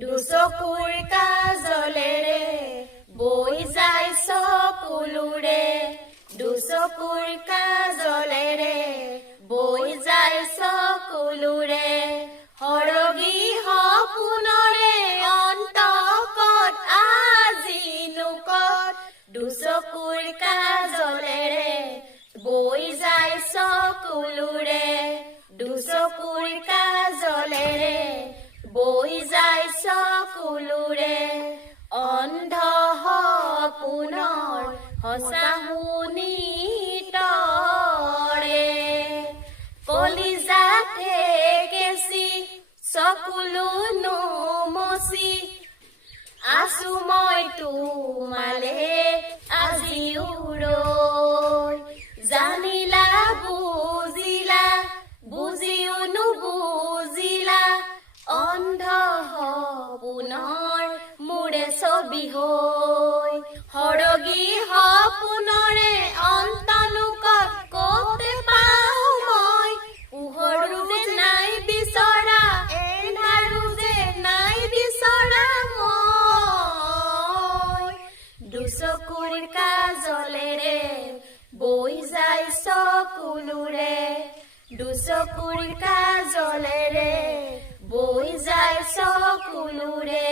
দুচকুৰ কাজলেৰে বৈ যায় চকুলোৰে দুচকুৰ কাজলেৰে বৈ যায় চকুলোৰে হৰগী সপোনৰে অন্তকত আজিনুকত দুচকুৰ কাজলেৰে বৈ যায় চকুলোৰে দুচকুৰ কাজলেৰে বৈ যায় চকুলোৰে অন্ধ সপোনৰ সঁচা শুনি তৰে কলিজাতে কেঁচি চকুলো নুমচি আছো মই তোমালে আজিও ৰৈ জানিলা বুজিলা বুজিও নুবুজিলা অন্ধ সপোনৰ মোৰে ছবি হৈ হৰগী সপোনৰে অন্তলোকত ক'তে পাওঁ মই পোহৰো যে নাই বিচৰা এন্ধাৰো যে নাই বিচৰা মই দুচকুৰ কাজলেৰে বৈ যায় চকুলোৰে দুচকুৰ কাজলেৰে বৈ যায় চকুলোৰে